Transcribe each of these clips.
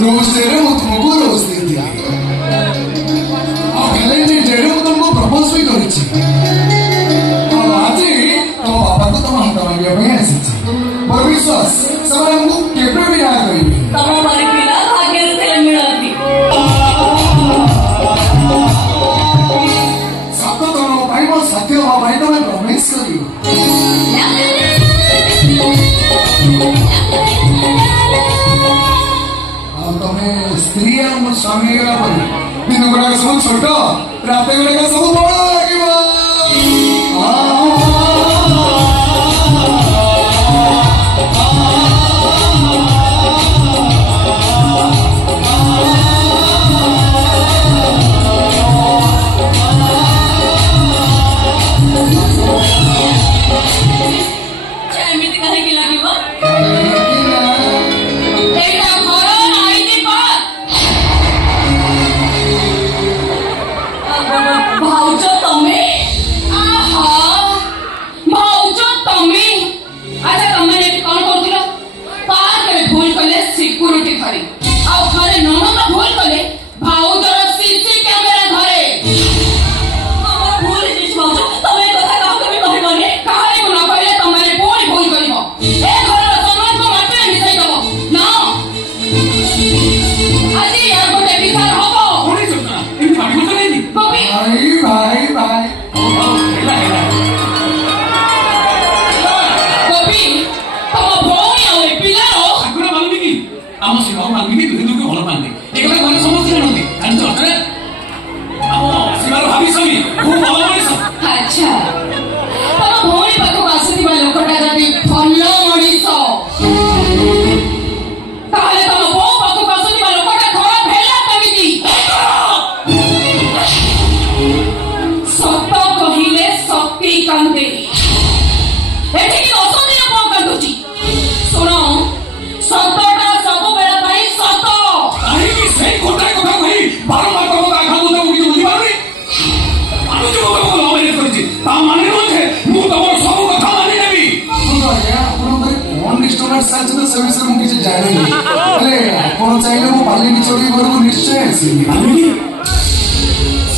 रोज तेरे वो तुमको रोज दे दिया और वैलेंटाइन डे रे तुमको प्रपोज भी करी छी और आज तो पापा को तुम हाथ मांगे पे आसी पर विश्वास सब हमको केबे भी ना करी तम मारे पिला भाग्य से मिलती सब तो भाई वो सत्य भाई तो मैं प्रॉमिस करी स्त्री स्वामी दिन गुड़ाक सब छोट रात गुड़ाक सब बड़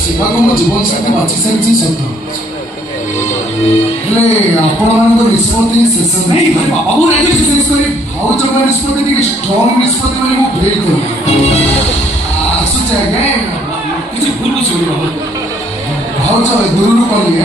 शिवा जीवन साथी बाची सारी सत निष्पत्ति शेष नहीं भावज निष्पत्ति स्ट्रंग निष्पत्ति मैंने फेल कर आसुचे भावज दूर कली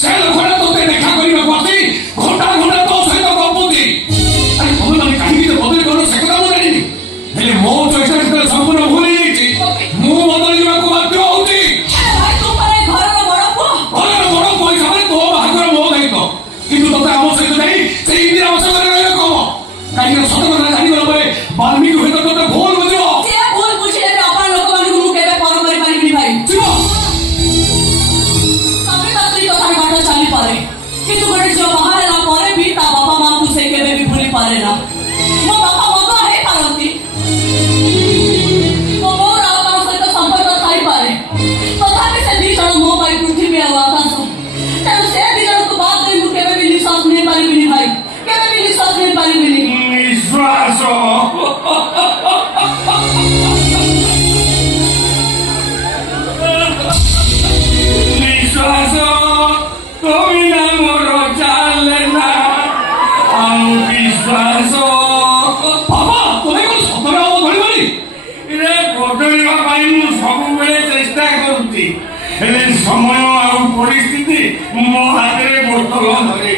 ସେ ଲୋକଟା ତୋତେ ଦେଖା କରିବାକୁ ଆସି ଘଣ୍ଟା ଘଣ୍ଟା ତୋ ସହିତ ଗପୁଛି। ଆରେ ତମେ ମାନେ କାହିଁକି ବଦଳି କର ସେ କଥା ମୁଁ ଜାଣିନି, ହେଲେ ମୋ ଚଏସ୍ ଭିତରେ ସମ୍ପୂର୍ଣ୍ଣ ଭୁଲ ହେଇଯାଇଛି। ମୁଁ ବଦଳି ଯିବାକୁ ବାଧ୍ୟ ହଉଛି। ଘରର ବଡ ପୁଅ ହିସାବରେ ତୋ ବାହାଘର ମୋ ଦାୟିତ୍ୱ, କିନ୍ତୁ ତୋତେ ଆମ ସହିତ ଯାଇ ସେଇ ଇନ୍ଦିରା ଆବାସରେ ରହିବାକୁ ହବ। କାହିଁକି ସତ କଥା ଜାଣିଗଲା ପରେ ବାଲ୍ମୀକି ହୁଏତ ତୋତେ ଭୁଲ ବୁଝିବ। କିନ୍ତୁ ଗୋଟେ ଝିଅ ବାହା ହେଲା ପରେ ବି ତା ବାପା ମାଙ୍କୁ ସେ କେବେ ବି ଭୁଲି ପାରେ ନା। ମୋ ବାପା ମଦ ହେଇପାରନ୍ତି, ମୋ ବୋଉର ଆଉ କାହା ସହିତ ସମ୍ପର୍କ ଥାଇପାରେ, ତଥାପି ସେ ଦି ଜଣ ମୋ ପାଇଁ ପୃଥିବୀ ଆଉ ଆକାଶ। ତେଣୁ ସେ ଦି ଜଣକୁ ବାଦ ଦେଇ ମୁଁ କେବେ ବି ନିଶ୍ୱାସ ନେଇପାରିବିନି ଭାଇ, କେବେ ବି ନିଶ୍ୱାସ ନେଇପାରିବିନି। ନିଶ୍ୱାସ ନିଶ୍ୱାସ ତୋବିନା ମୋର ଚାଲେ ନା ଆଉ ବିଶ୍ୱାସ। ବାବା ତମେ କଣ ସତରେ ଆଉ ବଦଳିବନି? ବଦଳିବା ପାଇଁ ମୁଁ ସବୁବେଳେ ଚେଷ୍ଟା କରୁଛି, ହେଲେ ସମୟ ଆଉ ପରିସ୍ଥିତି ମୋ ହାତରେ ବୋତଲ ଧରେ।